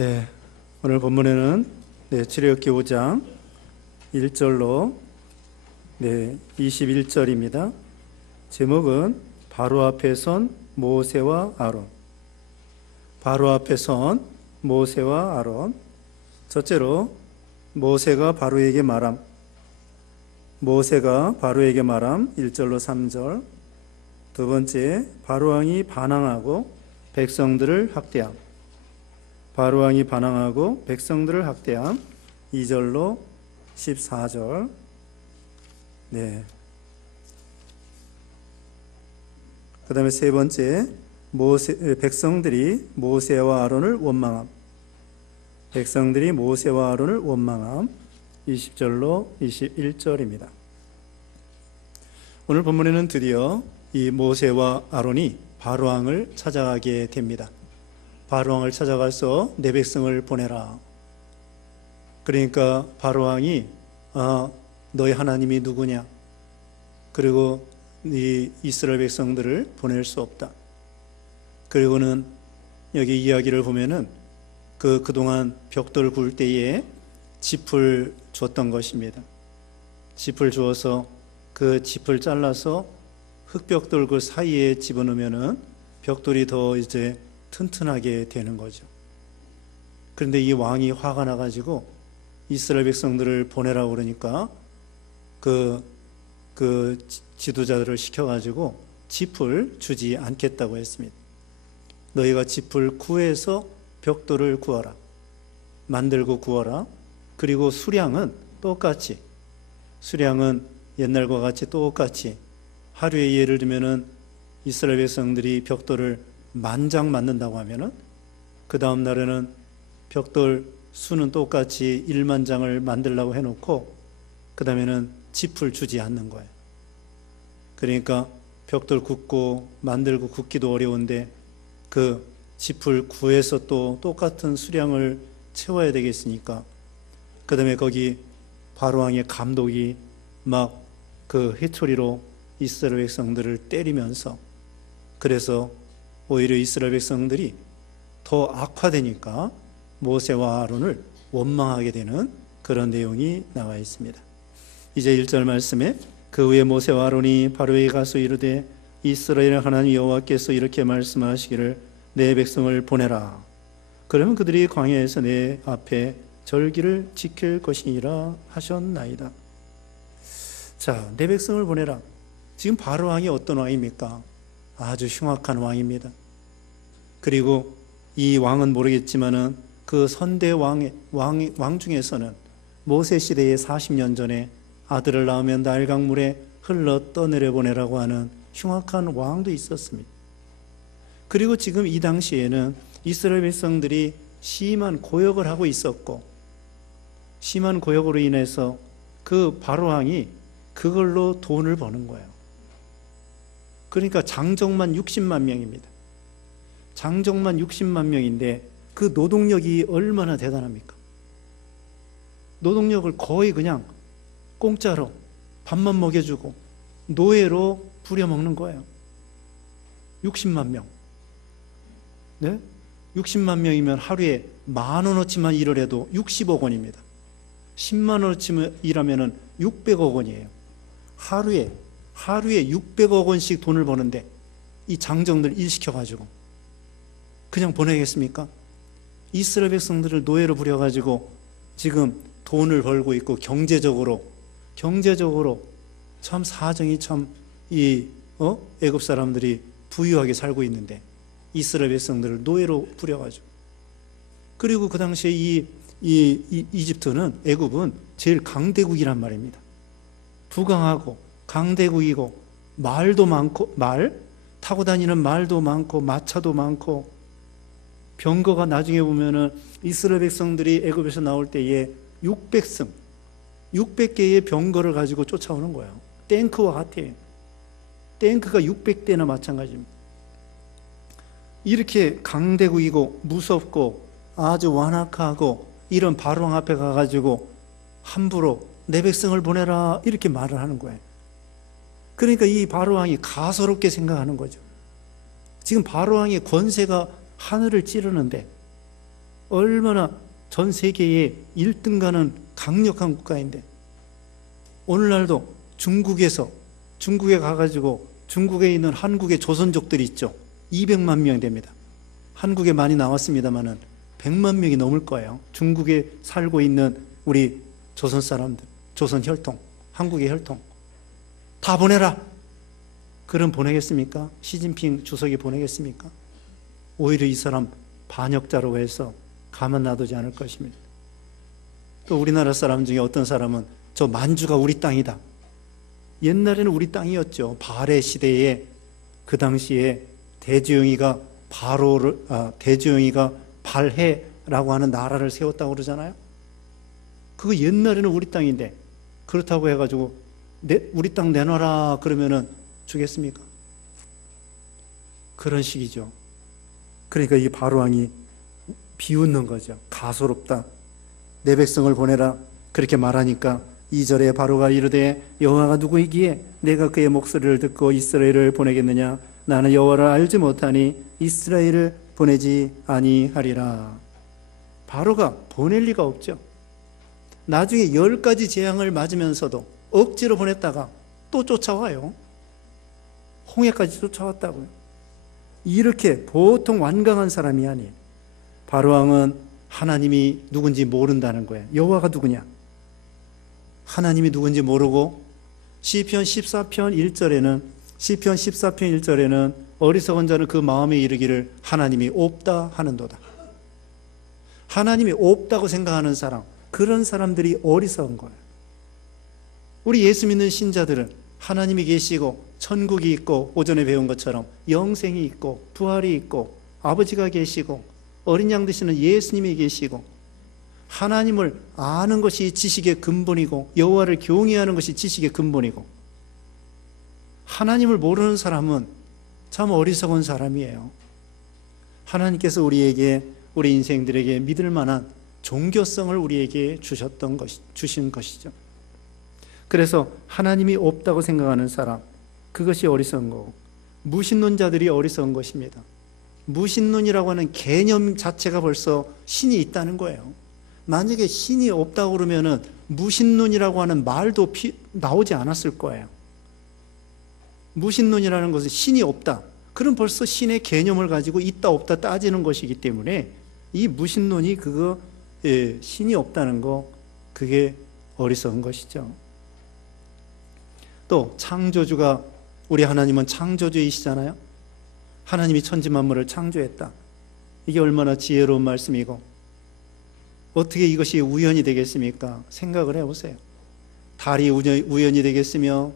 네, 오늘 본문에는 출애굽기 5장 1절로 21절입니다. 제목은 바로 앞에 선 모세와 아론. 바로 앞에 선 모세와 아론. 첫째로 모세가 바로에게 말함. 모세가 바로에게 말함 1절로 3절. 두 번째, 바로왕이 반항하고 백성들을 학대함. 바로왕이 반항하고 백성들을 학대함 2절로 14절. 그 다음에 세 번째, 백성들이 모세와 아론을 원망함. 백성들이 모세와 아론을 원망함 20절로 21절입니다. 오늘 본문에는 드디어 이 모세와 아론이 바로왕을 찾아가게 됩니다. 바로왕을 찾아가서 내 백성을 보내라. 그러니까 바로왕이 너희 하나님이 누구냐? 그리고 이 이스라엘 백성들을 보낼 수 없다. 그리고는 여기 이야기를 보면은 그동안 벽돌을 구울 때에 짚을 줬던 것입니다. 짚을 주어서 그 짚을 잘라서 흙벽돌 그 사이에 집어넣으면은 벽돌이 더 이제 튼튼하게 되는 거죠. 그런데 이 왕이 화가 나가지고 이스라엘 백성들을 보내라고 그러니까 그 지도자들을 시켜가지고 짚을 주지 않겠다고 했습니다. 너희가 짚을 구해서 벽돌을 구하라. 만들고 구하라. 그리고 수량은 똑같이, 수량은 옛날과 같이 똑같이 하루에 예를 들면은 이스라엘 백성들이 벽돌을 만장 만든다고 하면은 그 다음 날에는 벽돌 수는 똑같이 1만 장을 만들려고 해놓고 그 다음에는 짚을 주지 않는 거예요. 그러니까 벽돌 굽고 만들고 굽기도 어려운데 그 짚을 구해서 또 똑같은 수량을 채워야 되겠으니까 그 다음에 거기 바로왕의 감독이 막 그 회초리로 이스라엘 백성들을 때리면서 그래서 오히려 이스라엘 백성들이 더 악화되니까 모세와 아론을 원망하게 되는 그런 내용이 나와 있습니다. 이제 1절 말씀에 그 후에 모세와 아론이 바로에게 가서 이르되 이스라엘 하나님 여호와께서 이렇게 말씀하시기를 내 백성을 보내라. 그러면 그들이 광야에서 내 앞에 절기를 지킬 것이니라 하셨나이다. 자, 내 백성을 보내라. 지금 바로 왕이 어떤 왕입니까? 아주 흉악한 왕입니다. 그리고 이 왕은 모르겠지만은 그 선대 왕 중에서는 모세 시대에 40년 전에 아들을 낳으면 나일강물에 흘러 떠내려 보내라고 하는 흉악한 왕도 있었습니다. 그리고 지금 이 당시에는 이스라엘 백성들이 심한 고역을 하고 있었고 심한 고역으로 인해서 그 바로왕이 그걸로 돈을 버는 거예요. 그러니까 장정만 60만 명입니다. 장정만 60만 명인데 그 노동력이 얼마나 대단합니까? 노동력을 거의 그냥 공짜로 밥만 먹여주고 노예로 부려먹는 거예요. 60만 명. 네? 60만 명이면 하루에 10,000원어치만 일을 해도 60억 원입니다. 10만 원어치만 일하면 600억 원이에요. 하루에 600억 원씩 돈을 버는데 이 장정들 일 시켜가지고 그냥 보내겠습니까? 이스라엘 백성들을 노예로 부려가지고 지금 돈을 벌고 있고 경제적으로 참 사정이 참 애굽 사람들이 부유하게 살고 있는데 이스라엘 백성들을 노예로 부려가지고 그리고 그 당시에 이집트는 애굽은 제일 강대국이란 말입니다. 부강하고 강대국이고 말도 많고 타고 다니는 말도 많고 마차도 많고 병거가 나중에 보면은 이스라엘 백성들이 애굽에서 나올 때에 600개의 병거를 가지고 쫓아오는 거예요. 탱크와 같아요. 탱크가 600대나 마찬가지입니다. 이렇게 강대국이고 무섭고 아주 완악하고 이런 바로왕 앞에 가가지고 함부로 내 백성을 보내라 이렇게 말을 하는 거예요. 그러니까 이 바로왕이 가소롭게 생각하는 거죠. 지금 바로왕의 권세가 하늘을 찌르는데 얼마나 전 세계에 1등 가는 강력한 국가인데, 오늘날도 중국에 가가지고 중국에 있는 한국의 조선족들이 있죠. 200만 명 됩니다. 한국에 많이 나왔습니다만은 100만 명이 넘을 거예요. 중국에 살고 있는 우리 조선 사람들, 조선 혈통, 한국의 혈통 다 보내라. 그럼 보내겠습니까? 시진핑 주석이 보내겠습니까? 오히려 이 사람 반역자로 해서 가만 놔두지 않을 것입니다. 또 우리나라 사람 중에 어떤 사람은 저 만주가 우리 땅이다. 옛날에는 우리 땅이었죠. 발해 시대에 그 당시에 대주영이가 발해라고 하는 나라를 세웠다고 그러잖아요. 그거 옛날에는 우리 땅인데, 그렇다고 해가지고 우리 땅 내놔라 그러면은 주겠습니까? 그런 식이죠. 그러니까 이 바로왕이 비웃는 거죠. 가소롭다. 내 백성을 보내라. 그렇게 말하니까 2절에 바로가 이르되 여호와가 누구이기에 내가 그의 목소리를 듣고 이스라엘을 보내겠느냐? 나는 여호와를 알지 못하니 이스라엘을 보내지 아니하리라. 바로가 보낼 리가 없죠. 나중에 10가지 재앙을 맞으면서도 억지로 보냈다가 또 쫓아와요. 홍해까지 쫓아왔다고요. 이렇게 보통 완강한 사람이 아니에요. 바로왕은 하나님이 누군지 모른다는 거예요. 여호와가 누구냐? 하나님이 누군지 모르고 시편 14편 1절에는 어리석은 자는 그 마음에 이르기를 하나님이 없다 하는도다. 하나님이 없다고 생각하는 사람, 그런 사람들이 어리석은 거예요. 우리 예수 믿는 신자들은 하나님이 계시고 천국이 있고 오전에 배운 것처럼 영생이 있고 부활이 있고 아버지가 계시고 어린 양 되시는 예수님이 계시고 하나님을 아는 것이 지식의 근본이고 여호와를 경외하는 것이 지식의 근본이고, 하나님을 모르는 사람은 참 어리석은 사람이에요. 하나님께서 우리 인생들에게 믿을 만한 종교성을 우리에게 주신 것이죠. 그래서 하나님이 없다고 생각하는 사람, 그것이 어리석은 거고, 무신론자들이 어리석은 것입니다. 무신론이라고 하는 개념 자체가 벌써 신이 있다는 거예요. 만약에 신이 없다고 그러면은 무신론이라고 하는 말도 나오지 않았을 거예요. 무신론이라는 것은 신이 없다. 그럼 벌써 신의 개념을 가지고 있다 없다 따지는 것이기 때문에 이 무신론이 신이 없다는 거, 그게 어리석은 것이죠. 또 창조주가, 우리 하나님은 창조주이시잖아요. 하나님이 천지만물을 창조했다. 이게 얼마나 지혜로운 말씀이고, 어떻게 이것이 우연이 되겠습니까? 생각을 해보세요. 달이 우연이 되겠으며,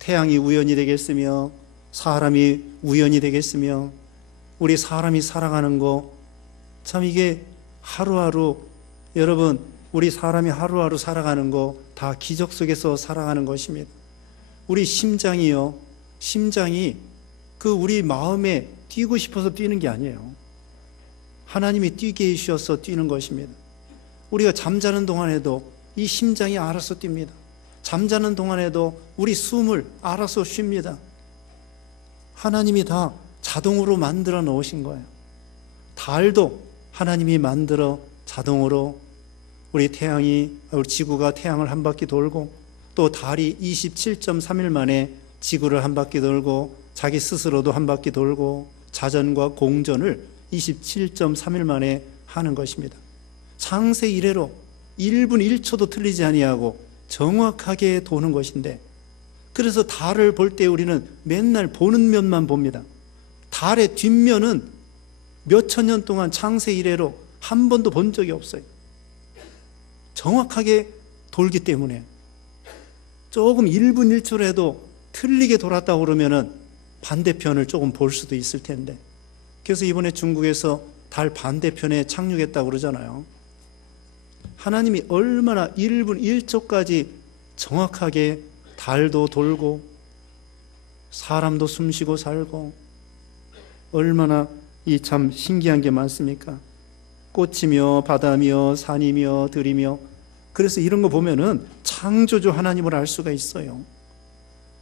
태양이 우연이 되겠으며, 사람이 우연이 되겠으며, 우리 사람이 살아가는 거, 참 이게 하루하루, 여러분, 우리 사람이 하루하루 살아가는 거 다 기적 속에서 살아가는 것입니다. 우리 심장이 우리 마음에 뛰고 싶어서 뛰는 게 아니에요. 하나님이 뛰게 해주셔서 뛰는 것입니다. 우리가 잠자는 동안에도 이 심장이 알아서 뜁니다. 잠자는 동안에도 우리 숨을 알아서 쉽니다. 하나님이 다 자동으로 만들어 놓으신 거예요. 달도 하나님이 만들어 자동으로, 우리 지구가 태양을 한 바퀴 돌고, 또 달이 27.3일 만에 지구를 한 바퀴 돌고 자기 스스로도 한 바퀴 돌고 자전과 공전을 27.3일 만에 하는 것입니다. 창세 이래로 1분 1초도 틀리지 아니하고 정확하게 도는 것인데, 그래서 달을 볼 때 우리는 맨날 보는 면만 봅니다. 달의 뒷면은 몇천 년 동안 창세 이래로 한 번도 본 적이 없어요. 정확하게 돌기 때문에. 조금 1분 1초라도 틀리게 돌았다고 그러면은 반대편을 조금 볼 수도 있을 텐데, 그래서 이번에 중국에서 달 반대편에 착륙했다고 그러잖아요. 하나님이 얼마나 1분 1초까지 정확하게 달도 돌고 사람도 숨쉬고 살고, 얼마나 이 참 신기한 게 많습니까? 꽃이며 바다며 산이며 들이며, 그래서 이런 거 보면은 창조주 하나님을 알 수가 있어요.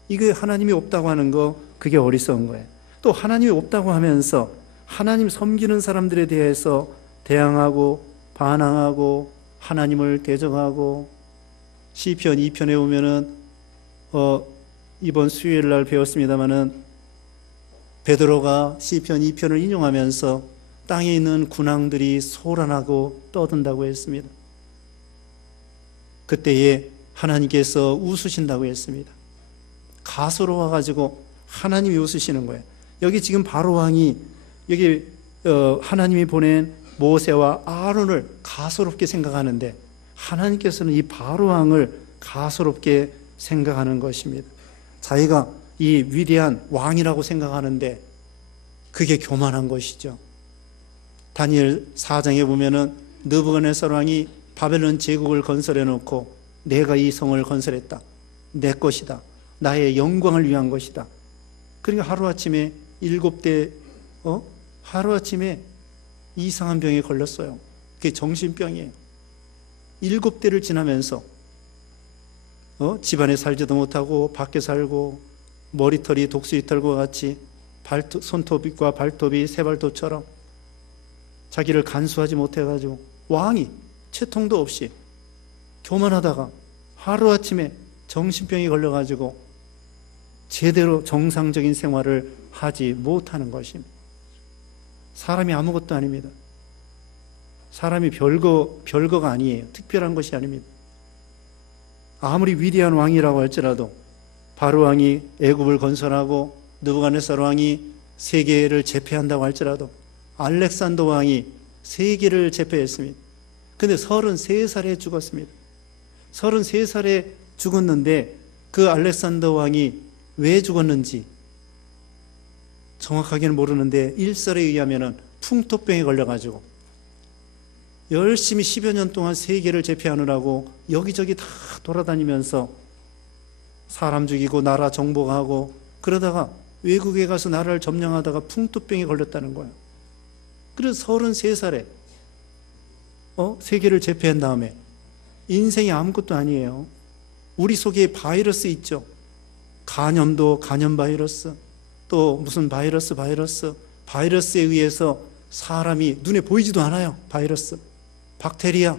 이게 하나님이 없다고 하는 거, 그게 어리석은 거예요. 또 하나님이 없다고 하면서 하나님 섬기는 사람들에 대해서 대항하고 반항하고 하나님을 대적하고, 시편 2편에 보면은 이번 수요일 날 배웠습니다마는 베드로가 시편 2편을 인용하면서 땅에 있는 군왕들이 소란하고 떠든다고 했습니다. 그때에 하나님께서 웃으신다고 했습니다. 가소로워가지고 하나님이 웃으시는 거예요. 여기 지금 바로 왕이 여기 하나님이 보낸 모세와 아론을 가소롭게 생각하는데, 하나님께서는 이 바로 왕을 가소롭게 생각하는 것입니다. 자기가 이 위대한 왕이라고 생각하는데 그게 교만한 것이죠. 다니엘 4장에 보면은 느부갓네살 왕이 바벨론 제국을 건설해 놓고, 내가 이 성을 건설했다, 내 것이다, 나의 영광을 위한 것이다. 그러니까 하루아침에 7대 하루아침에 이상한 병에 걸렸어요. 그게 정신병이에요. 7대를 지나면서 집안에 살지도 못하고 밖에 살고, 머리털이 독수리 털과 같이 손톱과 발톱이 새발톱처럼 자기를 간수하지 못해가지고 왕이 채통도 없이 교만하다가 하루아침에 정신병이 걸려가지고 제대로 정상적인 생활을 하지 못하는 것입니다. 사람이 아무것도 아닙니다. 사람이 별거가 아니에요. 특별한 것이 아닙니다. 아무리 위대한 왕이라고 할지라도, 바로 왕이 애굽을 건설하고 느부갓네살 왕이 세계를 제패한다고 할지라도, 알렉산더 왕이 세계를 제패했습니다. 근데 33살에 죽었습니다. 33살에 죽었는데 그 알렉산더 왕이 왜 죽었는지 정확하게는 모르는데, 일설에 의하면 풍토병에 걸려가지고 열심히 10여 년 동안 세계를 제패하느라고 여기저기 다 돌아다니면서 사람 죽이고 나라 정복하고 그러다가 외국에 가서 나라를 점령하다가 풍토병에 걸렸다는 거예요. 그래서 33살에 세계를 제패한 다음에, 인생이 아무것도 아니에요. 우리 속에 바이러스 있죠. 간염도 간염 바이러스, 또 무슨 바이러스에 의해서 사람이 눈에 보이지도 않아요. 바이러스, 박테리아,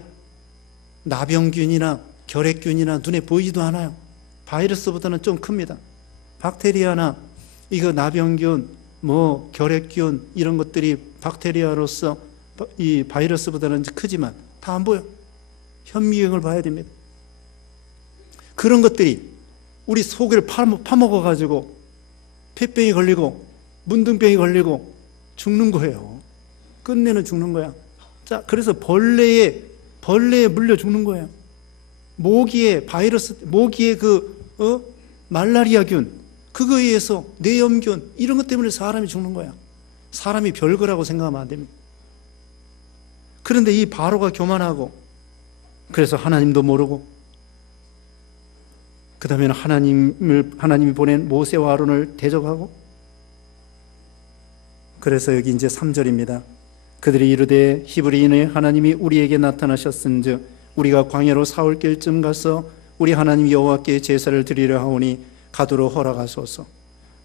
나병균이나 결핵균이나 눈에 보이지도 않아요. 바이러스보다는 좀 큽니다. 박테리아나 이거 나병균, 결핵균 이런 것들이 박테리아로서 이 바이러스보다는 크지만 다 안 보여. 현미경을 봐야 됩니다. 그런 것들이 우리 속을 파먹어가지고 폐병이 걸리고 문둥병이 걸리고 죽는 거예요. 끝내는 죽는 거야. 자, 그래서 벌레에 물려 죽는 거예요. 모기에 말라리아균, 그거에 의해서 뇌염균 이런 것 때문에 사람이 죽는 거야. 사람이 별거라고 생각하면 안 됩니다. 그런데 이 바로가 교만하고, 그래서 하나님도 모르고, 그 다음에는 하나님이 보낸 모세와 아론을 대적하고, 그래서 여기 이제 3절입니다. 그들이 이르되 히브리인의 하나님이 우리에게 나타나셨은즉 우리가 광야로 사흘 길쯤 가서 우리 하나님 여호와께 제사를 드리려 하오니 가도록 허락하소서.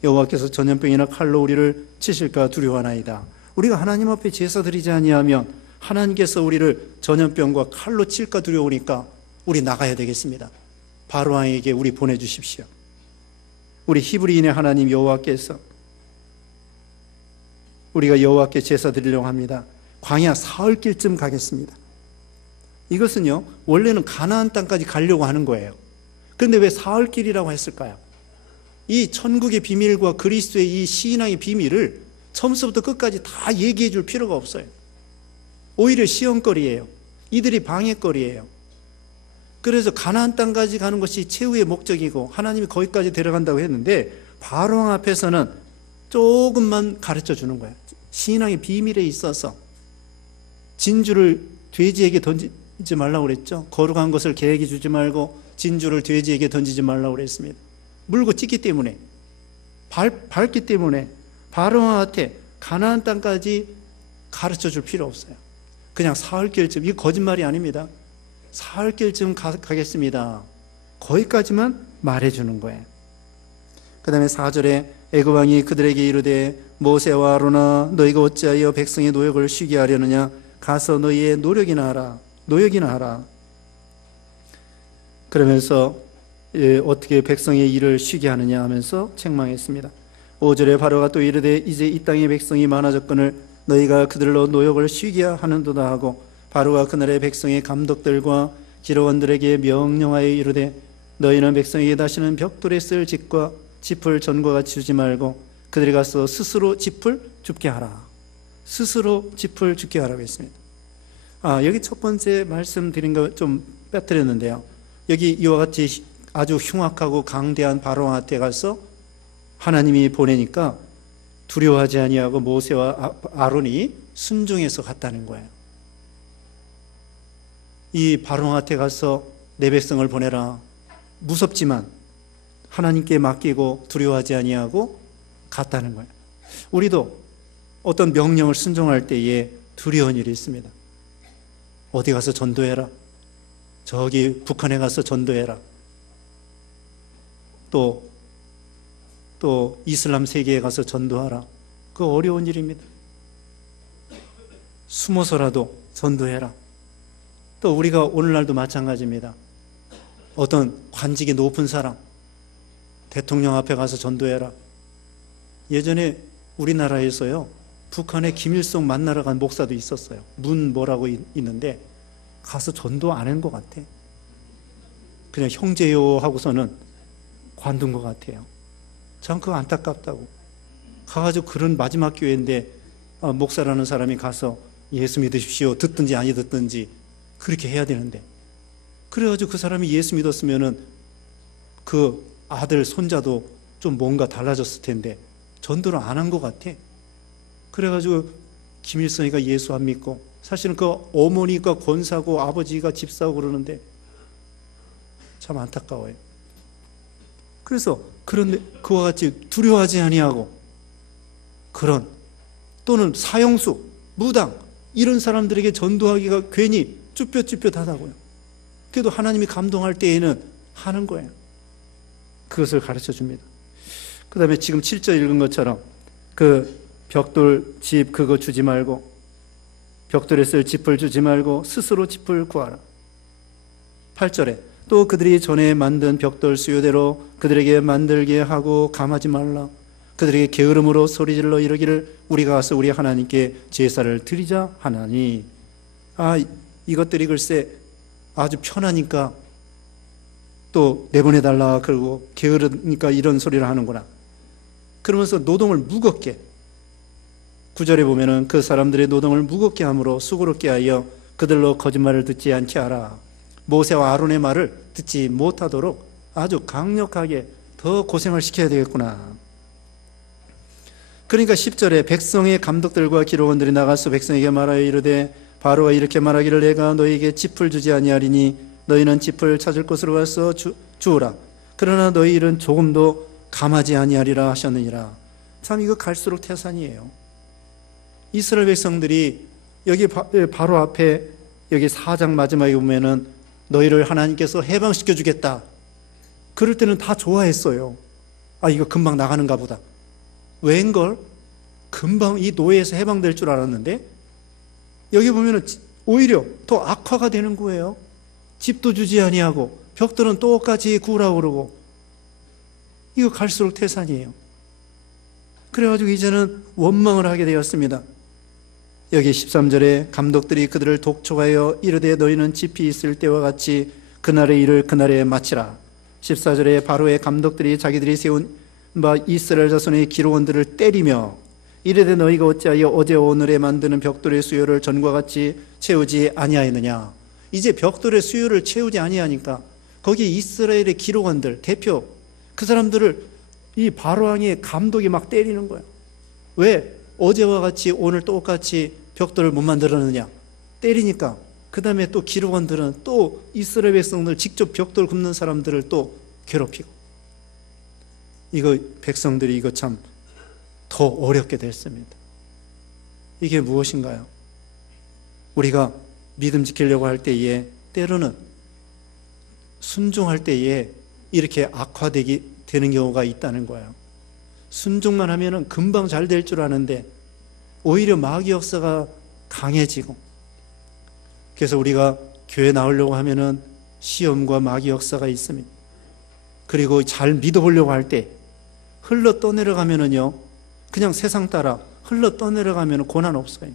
여호와께서 전염병이나 칼로 우리를 치실까 두려워하나이다. 우리가 하나님 앞에 제사 드리지 아니하면 하나님께서 우리를 전염병과 칼로 칠까 두려우니까 우리 나가야 되겠습니다. 바로 왕에게 우리 보내주십시오. 우리 히브리인의 하나님 여호와께서 우리가 여호와께 제사 드리려고 합니다. 광야 사흘 길쯤 가겠습니다. 이것은요, 원래는 가나안 땅까지 가려고 하는 거예요. 그런데 왜 사흘 길이라고 했을까요? 이 천국의 비밀과 그리스도의 이 신앙의 비밀을 처음부터 끝까지 다 얘기해 줄 필요가 없어요. 오히려 시험거리예요. 이들이 방해거리예요. 그래서 가나안 땅까지 가는 것이 최후의 목적이고 하나님이 거기까지 데려간다고 했는데, 바로왕 앞에서는 조금만 가르쳐 주는 거예요. 신앙의 비밀에 있어서 진주를 돼지에게 던지지 말라고 그랬죠. 거룩한 것을 개에게 주지 말고 진주를 돼지에게 던지지 말라고 그랬습니다. 물고 찢기 때문에, 밟기 때문에 바로왕한테 가나안 땅까지 가르쳐 줄 필요 없어요. 그냥 사흘길쯤, 이게 거짓말이 아닙니다. 사흘길쯤 가겠습니다. 거기까지만 말해주는 거예요. 그 다음에 4절에 애굽 왕이 그들에게 이르되 모세와 아론아, 너희가 어찌하여 백성의 노역을 쉬게 하려느냐? 가서 너희의 노력이나 하라. 그러면서 어떻게 백성의 일을 쉬게 하느냐 하면서 책망했습니다. 5절에 바로가 또 이르되 이제 이 땅의 백성이 많아졌거늘 너희가 그들로 노역을 쉬게 하는도다 하고, 바로가 그날의 백성의 감독들과 기록원들에게 명령하여 이르되 너희는 백성에게 다시는 벽돌에 쓸 집과 짚을 전과 같이 주지 말고 그들이 가서 스스로 짚을 줍게 하라. 스스로 짚을 줍게 하라고 했습니다. 여기 첫 번째 말씀드린 거 좀 빼뜨렸는데요. 여기 이와 같이 아주 흉악하고 강대한 바로한테 가서 하나님이 보내니까 두려워하지 아니하고 모세와 아론이 순종해서 갔다는 거예요. 이 바로한테 가서 내 백성을 보내라. 무섭지만 하나님께 맡기고 두려워하지 아니하고 갔다는 거예요. 우리도 어떤 명령을 순종할 때에 두려운 일이 있습니다. 어디 가서 전도해라. 저기 북한에 가서 전도해라. 또 이슬람 세계에 가서 전도하라. 그 어려운 일입니다. 숨어서라도 전도해라. 또 우리가 오늘날도 마찬가지입니다. 어떤 관직이 높은 사람, 대통령 앞에 가서 전도해라. 예전에 우리나라에서요, 북한에 김일성 만나러 간 목사도 있었어요. 문 뭐라고 있는데 가서 전도 안 한 것 같아. 그냥 형제요 하고서는 관둔 것 같아요. 전 그거 안타깝다고. 가가지고 그런 마지막 교회인데 목사라는 사람이 가서 예수 믿으십시오 듣든지 아니 듣든지 그렇게 해야 되는데, 그래가지고 그 사람이 예수 믿었으면은 그 아들 손자도 좀 뭔가 달라졌을 텐데 전도를 안 한 것 같아. 그래가지고 김일성이가 예수 안 믿고, 사실은 그 어머니가 권사고 아버지가 집사고 그러는데 참 안타까워요. 그래서 그런데 그와 같이 두려워하지 아니하고 그런, 또는 사형수, 무당 이런 사람들에게 전도하기가 괜히 쭈뼛쭈뼛하다고요. 그래도 하나님이 감동할 때에는 하는 거예요. 그것을 가르쳐 줍니다. 그 다음에 지금 7절 읽은 것처럼 그 벽돌 집 그거 주지 말고, 벽돌에 쓸 짚을 주지 말고 스스로 짚을 구하라. 8절에 또 그들이 전에 만든 벽돌 수요대로 그들에게 만들게 하고 감하지 말라. 그들에게 게으름으로 소리질러 이르기를 우리가 가서 우리 하나님께 제사를 드리자 하나니. 이것들이 글쎄 아주 편하니까 또 내보내달라 그러고 게으르니까 이런 소리를 하는구나. 그러면서 노동을 무겁게, 9절에 보면은 그 사람들의 노동을 무겁게 함으로 수고롭게 하여 그들로 거짓말을 듣지 않게 하라. 모세와 아론의 말을 듣지 못하도록 아주 강력하게 더 고생을 시켜야 되겠구나. 그러니까 10절에 백성의 감독들과 기록원들이 나가서 백성에게 말하여 이르되 바로가 이렇게 말하기를 내가 너희에게 짚을 주지 아니하리니 너희는 짚을 찾을 곳으로 가서 주우라. 그러나 너희 일은 조금도 감하지 아니하리라 하셨느니라. 참 이거 갈수록 태산이에요. 이스라엘 백성들이 여기 바로 앞에 여기 4장 마지막에 보면은 너희를 하나님께서 해방시켜 주겠다. 그럴 때는 다 좋아했어요. 이거 금방 나가는가 보다. 웬걸? 금방 이 노예에서 해방될 줄 알았는데 여기 보면은 오히려 더 악화가 되는 거예요. 집도 주지 아니하고 벽돌은 똑같이 구우라고 그러고, 이거 갈수록 태산이에요. 그래가지고 이제는 원망을 하게 되었습니다. 여기 13절에 감독들이 그들을 독촉하여 이르되 너희는 집이 있을 때와 같이 그날의 일을 그날에 마치라. 14절에 바로의 감독들이 자기들이 세운 바 이스라엘 자손의 기록원들을 때리며 이르되 너희가 어찌하여 어제와 오늘에 만드는 벽돌의 수요를 전과 같이 채우지 아니하였느냐. 이제 벽돌의 수요를 채우지 아니하니까 거기 이스라엘의 기록원들 대표 그 사람들을 이 바로왕의 감독이 막 때리는 거예요. 왜? 어제와 같이 오늘 똑같이 벽돌을 못 만들었느냐. 때리니까 그 다음에 또 기록원들은 또 이스라엘 백성들 직접 벽돌 굽는 사람들을 또 괴롭히고, 이거 백성들이 이거 참 더 어렵게 됐습니다. 이게 무엇인가요? 우리가 믿음 지키려고 할 때에 때로는 순종할 때에 이렇게 되는 경우가 있다는 거예요. 순종만 하면은 금방 잘 될 줄 아는데 오히려 마귀 역사가 강해지고 그래서 우리가 교회 나오려고 하면은 시험과 마귀 역사가 있습니다. 그리고 잘 믿어보려고 할 때 흘러 떠내려가면은요, 그냥 세상 따라 흘러 떠내려가면 고난 없어요.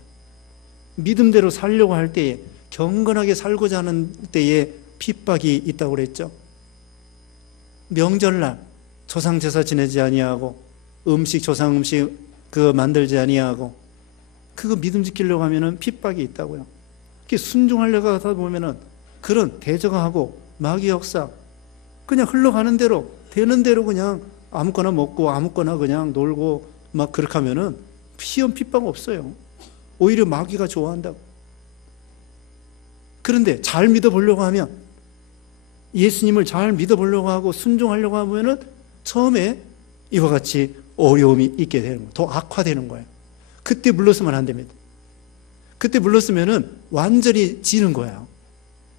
믿음대로 살려고 할 때에, 경건하게 살고자 하는 때에 핍박이 있다고 그랬죠. 명절날 조상제사 지내지 아니하고 조상 음식 만들지 아니하고 그거 믿음 지키려고 하면은 핍박이 있다고요. 그게 순종하려고 하다 보면은 그런 대적하고 마귀 역사, 그냥 흘러가는 대로 되는 대로 그냥 아무거나 먹고 아무거나 그냥 놀고 막 그렇게 하면은 시험 핍박 없어요. 오히려 마귀가 좋아한다고. 그런데 잘 믿어보려고 하면, 예수님을 잘 믿어보려고 하고 순종하려고 하면은 처음에 이와 같이 어려움이 있게 되는 거예요. 더 악화되는 거예요. 그때 물러서면 안 됩니다. 그때 물러서면은 완전히 지는 거예요.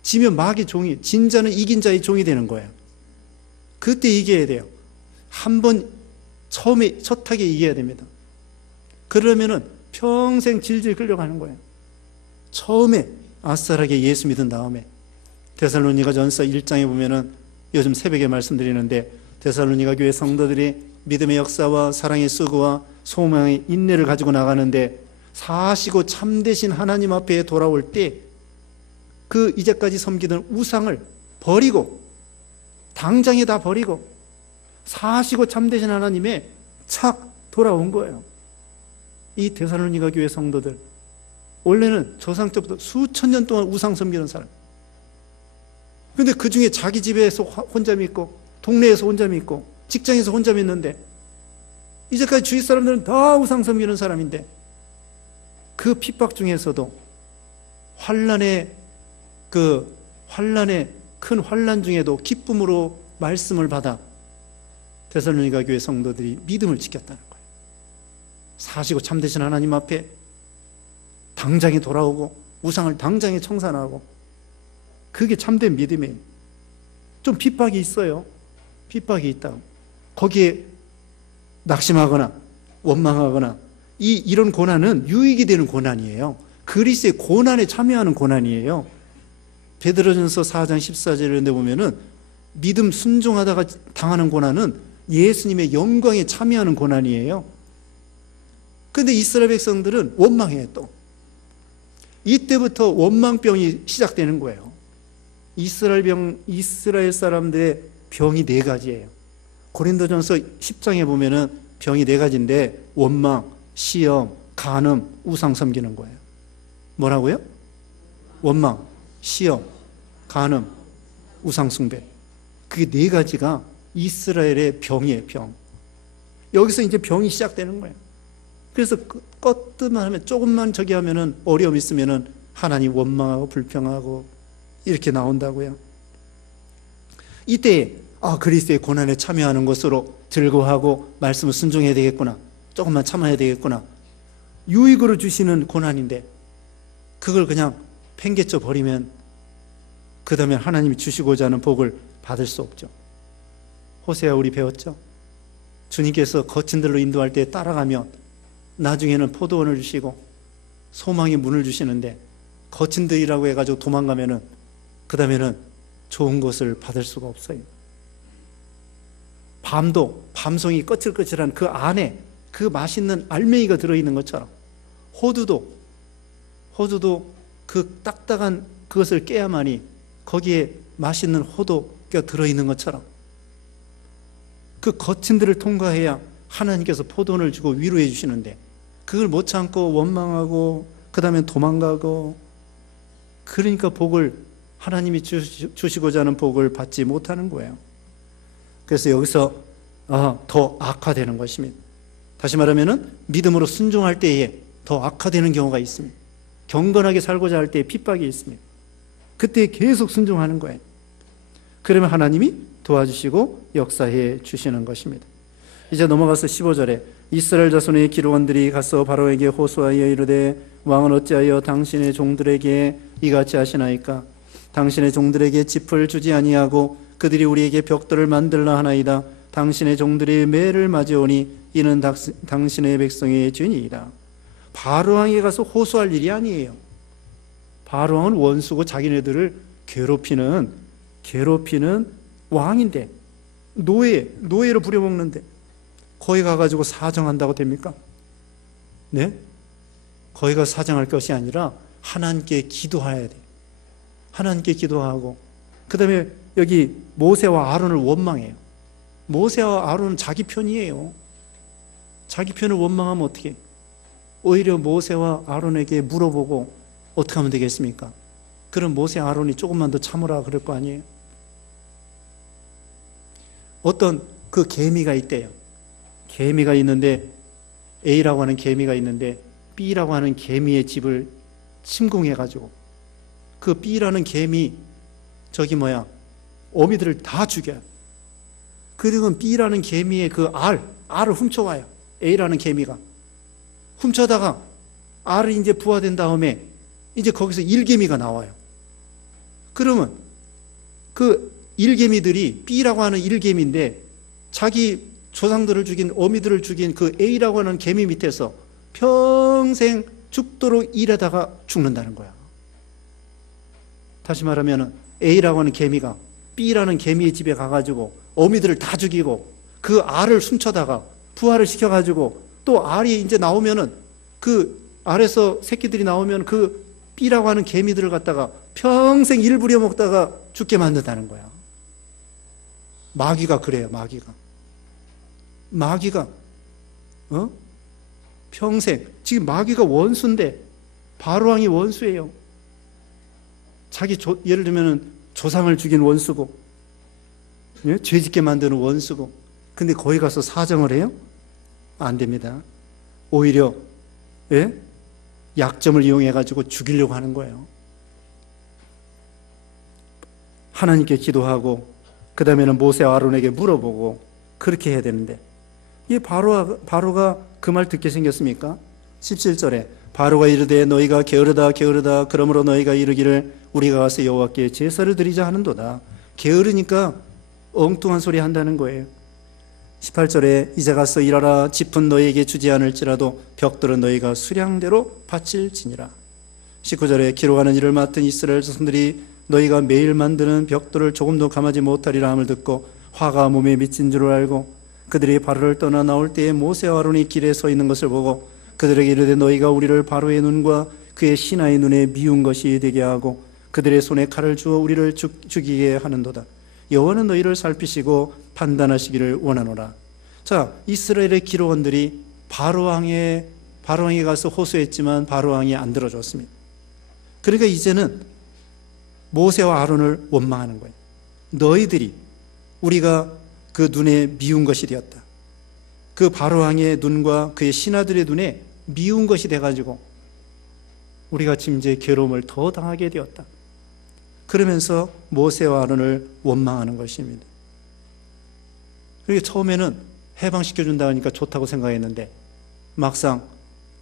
지면 마귀 종이, 진 자는 이긴 자의 종이 되는 거예요. 그때 이겨야 돼요. 한번 처음에 첫 타게 이겨야 됩니다. 그러면은 평생 질질 끌려가는 거예요. 처음에 아싸라게 예수 믿은 다음에, 데살로니가전서 1장에 보면은 요즘 새벽에 말씀드리는데, 데살로니가 교회 성도들이 믿음의 역사와 사랑의 수고와 소망의 인내를 가지고 나가는데, 사시고 참되신 하나님 앞에 돌아올 때 그 이제까지 섬기던 우상을 버리고, 당장에 다 버리고 사시고 참되신 하나님에 착 돌아온 거예요. 이 데살로니가 교회 성도들, 원래는 조상 때부터 수천 년 동안 우상 섬기는 사람, 근데 그 중에 자기 집에서 혼자 믿고, 동네에서 혼자 믿고, 직장에서 혼자 믿는데, 이제까지 주위 사람들은 다 우상 섬기는 사람인데, 그 핍박 중에서도 큰 환난 중에도 기쁨으로 말씀을 받아 데살로니가 교회 성도들이 믿음을 지켰다는 거예요. 사시고 참되신 하나님 앞에 당장에 돌아오고 우상을 당장에 청산하고, 그게 참된 믿음이에요. 좀 핍박이 있어요. 핍박이 있다. 거기에 낙심하거나 원망하거나, 이런 고난은 유익이 되는 고난이에요. 그리스의 고난에 참여하는 고난이에요. 베드로전서 4장 14절에 보면은 믿음 순종하다가 당하는 고난은 예수님의 영광에 참여하는 고난이에요. 그런데 이스라엘 백성들은 원망해요. 또 이때부터 원망병이 시작되는 거예요. 이스라엘 사람들의 병이 네 가지예요. 고린도전서 10장에 보면은 병이 네 가지인데, 원망, 시험, 간음, 우상 섬기는 거예요. 뭐라고요? 원망, 시험, 간음, 우상 숭배. 그게 네 가지가 이스라엘의 병이에요. 병. 여기서 이제 병이 시작되는 거예요. 그래서 껐드만 하면, 조금만 저기 하면은 어려움 있으면은 하나님 원망하고 불평하고 이렇게 나온다고요. 이때 그리스도의 고난에 참여하는 것으로 즐거워하고 말씀을 순종해야 되겠구나, 조금만 참아야 되겠구나, 유익으로 주시는 고난인데 그걸 그냥 팽개쳐 버리면 그 다음에 하나님이 주시고자 하는 복을 받을 수 없죠. 호세아 우리 배웠죠? 주님께서 거친 들로 인도할 때 따라가면 나중에는 포도원을 주시고 소망의 문을 주시는데, 거친 들이라고 해가지고 도망가면은 그 다음에는 좋은 것을 받을 수가 없어요. 밤송이 거칠거칠한 그 안에 그 맛있는 알맹이가 들어있는 것처럼, 호두도 그 딱딱한 그것을 깨야만이 거기에 맛있는 호두가 들어있는 것처럼, 그 거친 들을 통과해야 하나님께서 포도원을 주고 위로해 주시는데, 그걸 못 참고 원망하고 그 다음에 도망가고, 그러니까 복을, 하나님이 주시고자 하는 복을 받지 못하는 거예요. 그래서 여기서 더 악화되는 것입니다. 다시 말하면은 믿음으로 순종할 때에 더 악화되는 경우가 있습니다. 경건하게 살고자 할 때에 핍박이 있습니다. 그때 계속 순종하는 거예요. 그러면 하나님이 도와주시고 역사해 주시는 것입니다. 이제 넘어가서 15절에 이스라엘 자손의 기록원들이 가서 바로에게 호소하여 이르되, 왕은 어찌하여 당신의 종들에게 이같이 하시나이까? 당신의 종들에게 짚을 주지 아니하고 그들이 우리에게 벽돌을 만들라 하나이다. 당신의 종들이 매를 맞이오니 이는 당신의 백성의 죄니이다. 바로왕에게 가서 호소할 일이 아니에요. 바로왕은 원수고 자기네들을 괴롭히는 왕인데, 노예로 부려먹는데 거기 가가지고 사정한다고 됩니까? 네? 거기 가서 사정할 것이 아니라 하나님께 기도해야 돼. 하나님께 기도하고, 그 다음에 여기 모세와 아론을 원망해요. 모세와 아론은 자기 편이에요. 자기 편을 원망하면 어떻게 해? 오히려 모세와 아론에게 물어보고 어떻게 하면 되겠습니까? 그럼 모세 아론이 조금만 더 참으라 그럴 거 아니에요? 어떤 그 개미가 있대요. 개미가 있는데, A라고 하는 개미가 있는데 B라고 하는 개미의 집을 침공해가지고 그 B라는 개미 어미들을 다 죽여요. 그리고 B라는 개미의 그 알을 훔쳐와요. A라는 개미가 훔쳐다가 알을 이제 부화된 다음에 이제 거기서 일개미가 나와요. 그러면 그 일개미들이 B라고 하는 일개미인데 자기 조상들을 죽인, 어미들을 죽인 그 A라고 하는 개미 밑에서 평생 죽도록 일하다가 죽는다는 거야. 다시 말하면 A라고 하는 개미가 B라는 개미의 집에 가가지고 어미들을 다 죽이고 그 알을 훔쳐다가 부화를 시켜가지고 또 알이 이제 나오면은 그 알에서 새끼들이 나오면 그 B라고 하는 개미들을 갖다가 평생 일 부려먹다가 죽게 만든다는 거야. 마귀가 그래요. 마귀가 평생, 지금 마귀가 원수인데 바로왕이 원수예요. 예를 들면 조상을 죽인 원수고, 예? 죄짓게 만드는 원수고, 근데 거기 가서 사정을 해요? 안 됩니다. 오히려 약점을 이용해가지고 죽이려고 하는 거예요. 하나님께 기도하고 그 다음에는 모세와 아론에게 물어보고 그렇게 해야 되는데, 이 바로가 그 말 듣게 생겼습니까? 17절에 바로가 이르되 너희가 게으르다 그러므로 너희가 이르기를 우리가 가서 여호와께 제사를 드리자 하는도다. 게으르니까 엉뚱한 소리 한다는 거예요. 18절에 이제 가서 일하라. 짚은 너희에게 주지 않을지라도 벽돌은 너희가 수량대로 바칠지니라. 19절에 기록하는 일을 맡은 이스라엘 자손들이 너희가 매일 만드는 벽돌을 조금도 감하지 못하리라 함을 듣고 화가 몸에 미친 줄 알고 그들이 바로를 떠나 나올 때에 모세와 아론이 길에 서 있는 것을 보고 그들에게 이르되 너희가 우리를 바로의 눈과 그의 신하의 눈에 미운 것이 되게 하고 그들의 손에 칼을 주어 우리를 죽이게 하는도다. 여호와는 너희를 살피시고 판단하시기를 원하노라. 자, 이스라엘의 기록원들이 바로왕에 가서 호소했지만 바로왕이 안 들어줬습니다. 그러니까 이제는 모세와 아론을 원망하는 거예요. 너희들이 우리가 그 눈에 미운 것이 되었다. 그 바로왕의 눈과 그의 신하들의 눈에 미운 것이 돼가지고 우리가 지금 이제 괴로움을 더 당하게 되었다. 그러면서 모세와 아론을 원망하는 것입니다. 그리고 처음에는 해방시켜준다 하니까 좋다고 생각했는데 막상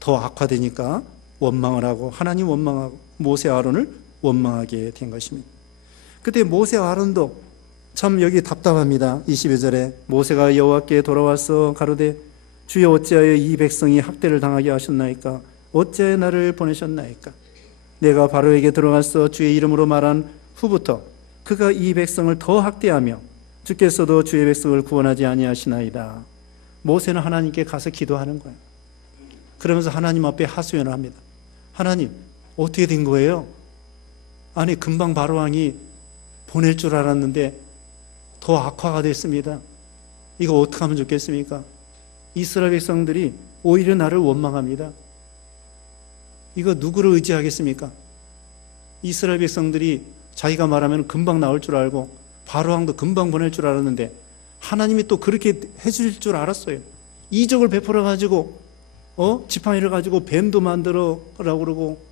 더 악화되니까 원망을 하고 하나님 원망하고 모세와 아론을 원망하게 된 것입니다. 그때 모세와 아론도 참 여기 답답합니다. 22절에 모세가 여호와께 돌아와서 가로되 주여 어찌하여 이 백성이 학대를 당하게 하셨나이까? 어찌하여 나를 보내셨나이까? 내가 바로에게 들어가서 주의 이름으로 말한 후부터 그가 이 백성을 더 학대하며 주께서도 주의 백성을 구원하지 아니하시나이다. 모세는 하나님께 가서 기도하는 거예요. 그러면서 하나님 앞에 하소연을 합니다. 하나님, 어떻게 된 거예요? 아니 금방 바로왕이 보낼 줄 알았는데 더 악화가 됐습니다. 이거 어떻게 하면 좋겠습니까? 이스라엘 백성들이 오히려 나를 원망합니다. 이거 누구를 의지하겠습니까? 이스라엘 백성들이 자기가 말하면 금방 나올 줄 알고 바로왕도 금방 보낼 줄 알았는데 하나님이 또 그렇게 해줄 줄 알았어요. 이적을 베풀어 가지고 지팡이를 가지고 뱀도 만들어라고 그러고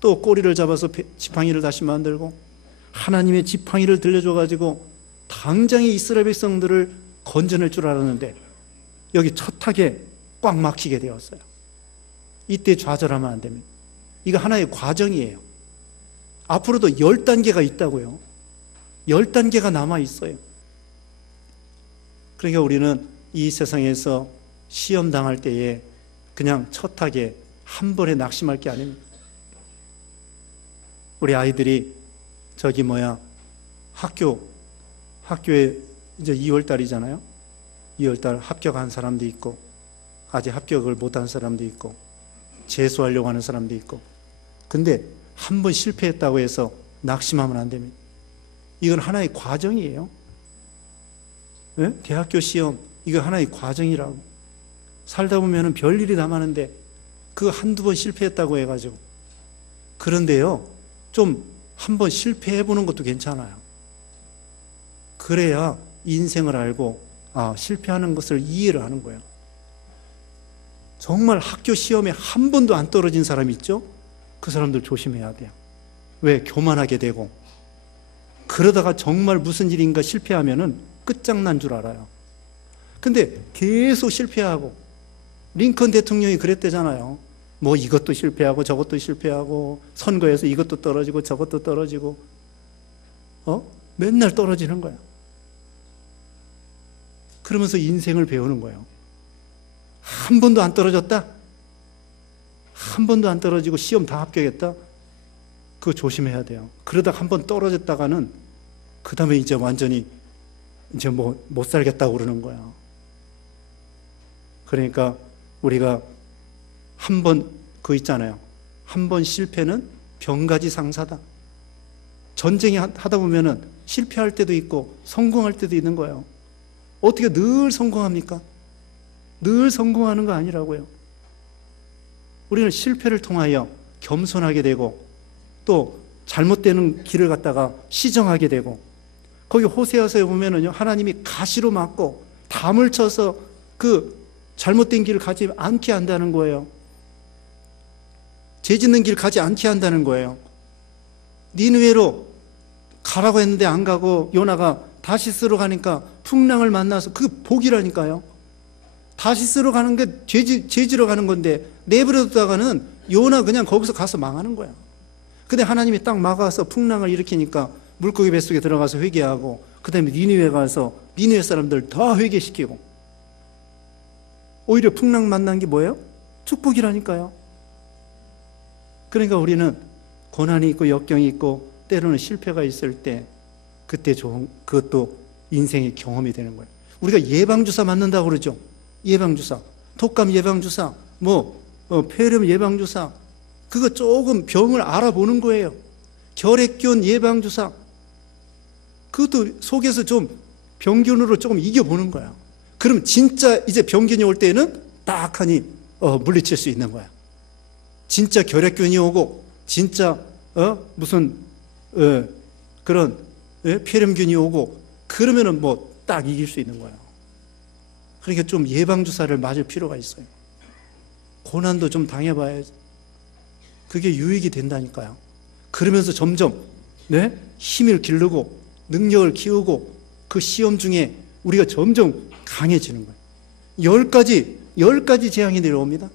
또 꼬리를 잡아서 지팡이를 다시 만들고 하나님의 지팡이를 들려줘 가지고 당장에 이스라엘 백성들을 건져낼 줄 알았는데 여기 첫하게 꽉 막히게 되었어요. 이때 좌절하면 안 됩니다. 이거 하나의 과정이에요. 앞으로도 10단계가 있다고요. 10단계가 남아있어요. 그러니까 우리는 이 세상에서 시험 당할 때에 그냥 첫하게 한 번에 낙심할 게 아닙니다. 우리 아이들이 학교에 이제 2월 달이잖아요. 2월 달 합격한 사람도 있고, 아직 합격을 못한 사람도 있고, 재수하려고 하는 사람도 있고. 근데 한 번 실패했다고 해서 낙심하면 안 됩니다. 이건 하나의 과정이에요. 네? 대학교 시험, 이거 하나의 과정이라고. 살다 보면은 별일이 다 많은데, 그거 한두 번 실패했다고 해가지고. 그런데요, 좀 한번 실패해보는 것도 괜찮아요. 그래야 인생을 알고, 실패하는 것을 이해를 하는 거예요. 정말 학교 시험에 한 번도 안 떨어진 사람이 있죠? 그 사람들 조심해야 돼요. 왜? 교만하게 되고, 그러다가 정말 무슨 일인가 실패하면은 끝장난 줄 알아요. 근데 계속 실패하고, 링컨 대통령이 그랬대잖아요. 뭐 이것도 실패하고 저것도 실패하고, 선거에서 이것도 떨어지고 저것도 떨어지고, 맨날 떨어지는 거야. 그러면서 인생을 배우는 거예요. 한 번도 안 떨어졌다? 한 번도 안 떨어지고 시험 다 합격했다? 그거 조심해야 돼요. 그러다가 한 번 떨어졌다가는 그 다음에 이제 완전히 이제 뭐 못 살겠다고 그러는 거야. 그러니까 우리가 한 번 그거 있잖아요. 한 번 실패는 병가지 상사다. 전쟁이 하다 보면은 실패할 때도 있고 성공할 때도 있는 거예요. 어떻게 늘 성공합니까? 늘 성공하는 거 아니라고요. 우리는 실패를 통하여 겸손하게 되고, 또 잘못되는 길을 갖다가 시정하게 되고, 거기 호세아서에 보면은요, 하나님이 가시로 막고 담을 쳐서 그 잘못된 길을 가지 않게 한다는 거예요. 죄 짓는 길 가지 않게 한다는 거예요. 니느웨로 가라고 했는데 안 가고 요나가 다시스로 가니까 풍랑을 만나서 그 복이라니까요. 다시스로 가는 게 죄지러 가는 건데 내버려두다가는 요나 그냥 거기서 가서 망하는 거야. 근데 하나님이 딱 막아서 풍랑을 일으키니까 물고기 뱃속에 들어가서 회개하고, 그 다음에 니느웨 가서 니느웨 사람들 다 회개시키고, 오히려 풍랑 만난 게 뭐예요? 축복이라니까요. 그러니까 우리는 고난이 있고 역경이 있고 때로는 실패가 있을 때, 그때 그것도 인생의 경험이 되는 거예요. 우리가 예방주사 맞는다고 그러죠. 예방주사, 독감 예방주사, 폐렴 예방주사, 그거 조금 병을 알아보는 거예요. 결핵균 예방주사, 그것도 속에서 좀 병균으로 조금 이겨보는 거야. 그럼 진짜 이제 병균이 올 때는 딱 하니 물리칠 수 있는 거야. 진짜 결핵균이 오고, 진짜 그런 폐렴균이 오고, 그러면은 딱 이길 수 있는 거예요. 그러니까 좀 예방주사를 맞을 필요가 있어요. 고난도 좀 당해봐야지. 그게 유익이 된다니까요. 그러면서 점점 힘을 기르고 능력을 키우고, 그 시험 중에 우리가 점점 강해지는 거예요. 10가지 재앙이 내려옵니다.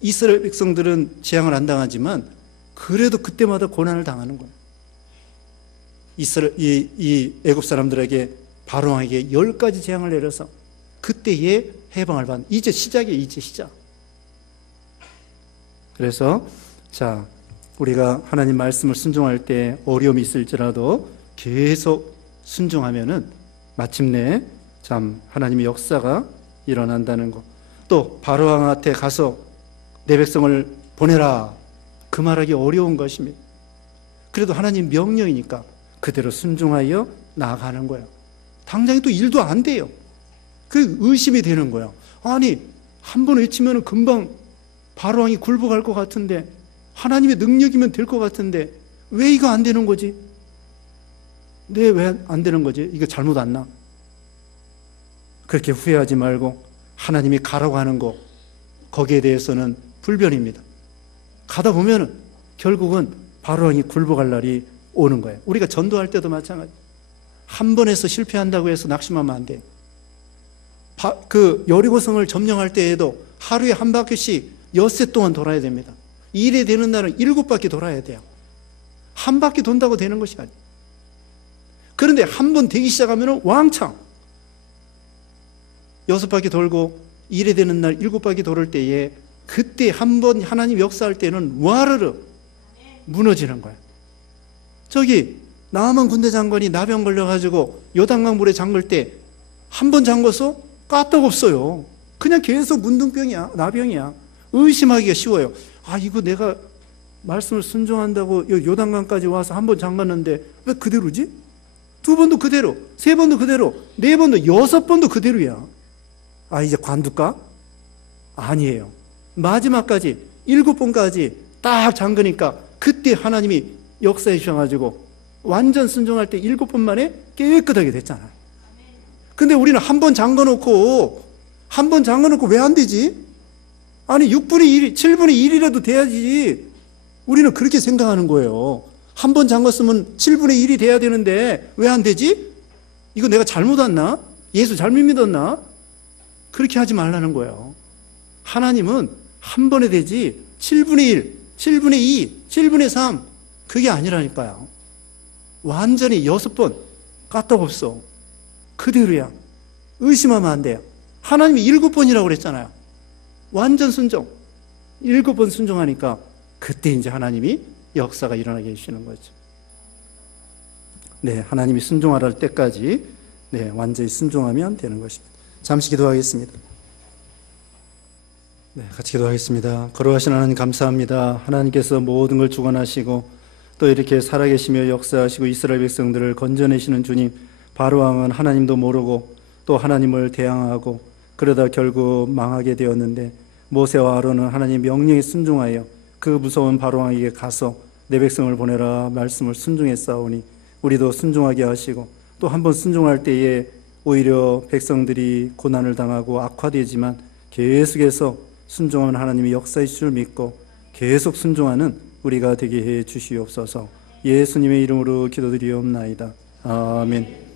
이스라엘 백성들은 재앙을 안 당하지만 그래도 그때마다 고난을 당하는 거예요. 이 애굽 사람들에게, 바로왕에게 10가지 재앙을 내려서 그때에 해방을 받는, 이제 시작이에요. 이제 시작. 그래서 우리가 하나님 말씀을 순종할 때 어려움이 있을지라도 계속 순종하면은 마침내 참 하나님의 역사가 일어난다는 것. 또 바로왕한테 가서 내 백성을 보내라, 그 말하기 어려운 것입니다. 그래도 하나님 명령이니까 그대로 순종하여 나아가는 거예요. 당장에 또 일도 안 돼요. 그 의심이 되는 거예요. 아니, 한 번 외치면 금방 바로왕이 굴복할 것 같은데, 하나님의 능력이면 될 것 같은데 왜 이거 안 되는 거지? 왜 안 되는 거지? 이거 잘못 왔나? 그렇게 후회하지 말고 하나님이 가라고 하는 거, 거기에 대해서는 불변입니다. 가다 보면은 결국은 바로왕이 굴복할 날이 오는 거예요. 우리가 전도할 때도 마찬가지. 한 번에서 실패한다고 해서 낙심하면 안 돼요. 그 여리고성을 점령할 때에도 하루에 한 바퀴씩 엿새 동안 돌아야 됩니다. 일이 되는 날은 7바퀴 돌아야 돼요. 한 바퀴 돈다고 되는 것이 아니에요. 그런데 한 번 되기 시작하면 왕창 6바퀴 돌고, 일이 되는 날 7바퀴 돌을 때에, 그때 한 번 하나님 역사할 때는 와르르 무너지는 거야. 저기 나아만 군대 장관이 나병 걸려가지고 요단강 물에 잠글 때 한 번 잠궈서 까딱없어요. 그냥 계속 문둥병이야, 나병이야. 의심하기가 쉬워요. 아, 이거 내가 말씀을 순종한다고 요단강까지 와서 한 번 잠갔는데 왜 그대로지? 두 번도 그대로, 세 번도 그대로, 네 번도, 여섯 번도 그대로야. 아, 이제 관둘까? 아니에요. 마지막까지, 7번까지 딱 잠그니까 그때 하나님이 역사해 주셔가지고 완전 순종할 때 7번 만에 깨끗하게 됐잖아요. 근데 우리는 한 번 잠궈놓고 왜 안 되지? 아니 6분의 1, 7분의 1이라도 돼야지. 우리는 그렇게 생각하는 거예요. 한 번 잠궜으면 7분의 1이 돼야 되는데 왜 안 되지? 이거 내가 잘못 왔나? 예수 잘못 믿었나? 그렇게 하지 말라는 거예요. 하나님은 한 번에 되지 7분의 1, 7분의 2, 7분의 3 그게 아니라니까요. 완전히 6번 까딱없어. 그대로야. 의심하면 안 돼요. 하나님이 7번이라고 그랬잖아요. 완전 순종. 7번 순종하니까 그때 이제 하나님이 역사가 일어나게 해주시는 거죠. 네, 하나님이 순종하라 할 때까지 완전히 순종하면 되는 것입니다. 잠시 기도하겠습니다. 네, 같이 기도하겠습니다. 거룩하신 하나님 감사합니다. 하나님께서 모든 걸 주관하시고 또 이렇게 살아계시며 역사하시고 이스라엘 백성들을 건져내시는 주님, 바로왕은 하나님도 모르고 또 하나님을 대항하고 그러다 결국 망하게 되었는데 모세와 아론은 하나님 명령에 순종하여 그 무서운 바로왕에게 가서 내 백성을 보내라 말씀을 순종했사오니 우리도 순종하게 하시고 또 한 번 순종할 때에 오히려 백성들이 고난을 당하고 악화되지만 계속해서 순종하면 하나님이 역사의 줄 믿고 계속 순종하는 우리가 되게 해 주시옵소서. 예수님의 이름으로 기도드리옵나이다. 아멘.